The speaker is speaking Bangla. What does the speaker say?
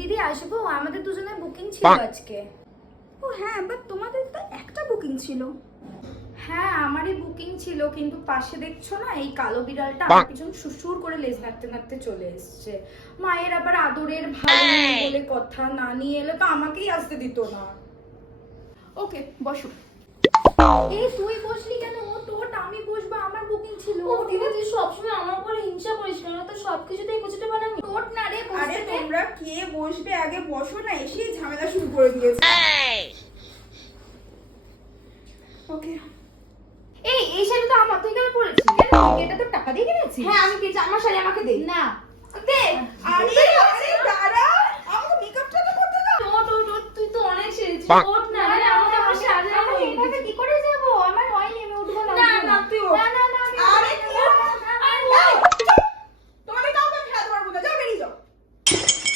দিদি আসবো? আমাদের দুজনের বুকিং ছিল আজকে। ও হ্যাঁ, বাট তোমাদের তো একটা বুকিং ছিল। হ্যাঁ আমারই বুকিং ছিল, কিন্তু পাশে দেখছো না এই কালো বিড়ালটা আমার পিছন সুসুর করে লেজ নাড়তে নাড়তে চলে এসছে। মায়ের আবার আদরের ভালো মেয়ে বলে কথা, না নিয়ে এলে তো আমাকেই আসতে দিত না। ওকে বসো। এই তুই বসলি কেন? ও তোর, আমি বসবো, আমার বুকিং ছিল। ও দিদি তুই সবসময় আমার উপরে হিংসা করিস কেন? তো সবকিছুতেই কুচিতে বানাবি। তোর না রে, আরে বসতে দে। তোমরা কে বসবে আগে বসো না, এসে ঝামেলা শুরু করে দিয়েছে। ওকে এই শাড়ি তো আমার, তুই কেন পরেছিস? কেন তুই এটা তো টাকা দিয়ে কিনেছিস? হ্যাঁ আমি কিনছি, আমার শাড়ি আমাকে দে। না দে। আরে আরে দাঁড়া, আমাকে মেকআপটা তো করতে দাও। ওট ওট ওট, তুই তো অনেক সেরেছিস। ওট